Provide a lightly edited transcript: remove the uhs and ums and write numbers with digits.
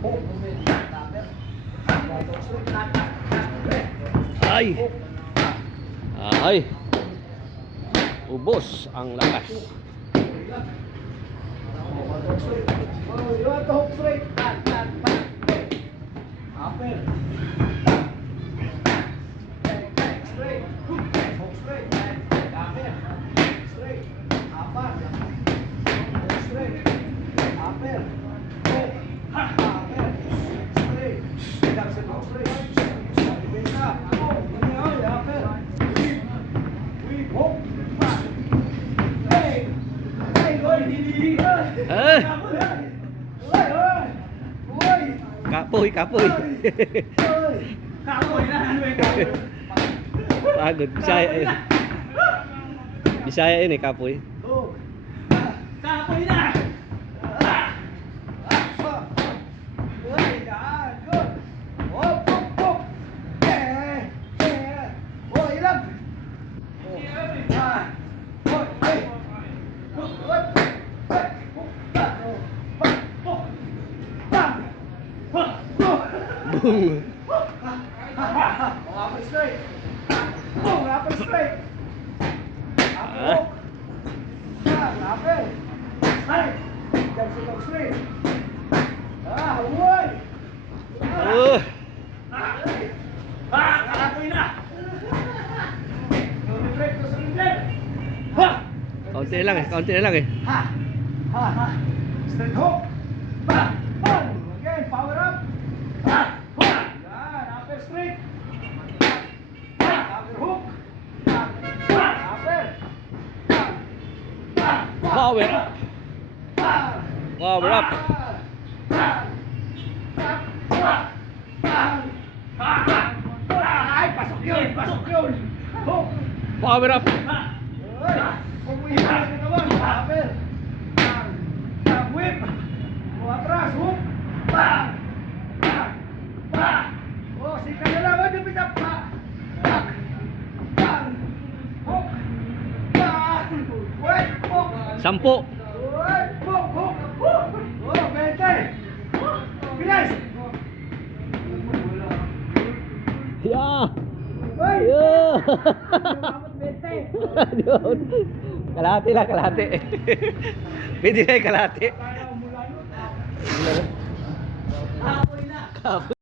Ay. Ay. Ubos ang lakas. Kapoy, kapoy. Kapoy na, ano yung kapoy? Pagod, Bisaya eh. Bisaya ini kapoy. Kapoy na! Boom. Upper straight. Boom, upper straight. Upper hook. Upper. Straight. Jump to the straight. Huwag. Kapoy na. Break to surrender. Kaunti na lang eh, kaunti na lang eh. Straight hook. Bang. Bang. Again, power up. Yan, upper straight. Upper hook. Upper. Power up. Power up. Ay, pasok yun, pasok yun. Hook. Power up. Ay, pumuhihan na naman. Upper. Whip. O atras, hook. Bang. Bang. Bang. O, sika na lang. O, dupit up. Bang. Bang. Hook. Bang. Wait, hook. 10. Wait, hook, hook. O, 20. Bilis. Yeah. Ay. Yeah. Dapat 20. Yun. Kalahati lang, kalahati. Pwede na yung kalahati. Kapoy na. Kapoy.